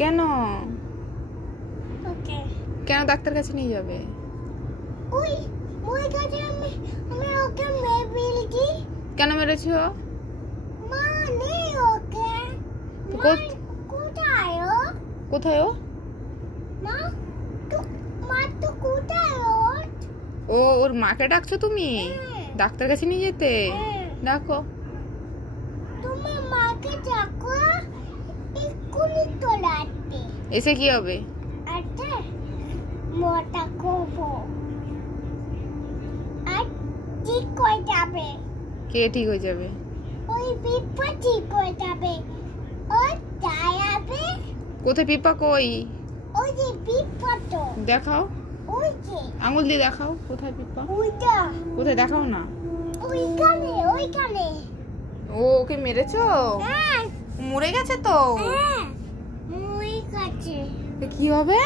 কেন কেন ডাক্তার কাছে নিয়ে যাবে? কেন মেরেছো? কোথায় ও? ও ওর মাকে ডাকছো তুমি? ডাক্তার কাছে নিয়ে যেতে? ডাকো। এসে কি হবে? কে ঠিক হয়ে যাবে? কোথায় পিপা? কই দেখাও, আঙুল দিয়ে দেখাও। কোথায় পিপা? কোথায় দেখাও না। ও ওকে মেরেছো? মরে গেছে তো? কি হবে?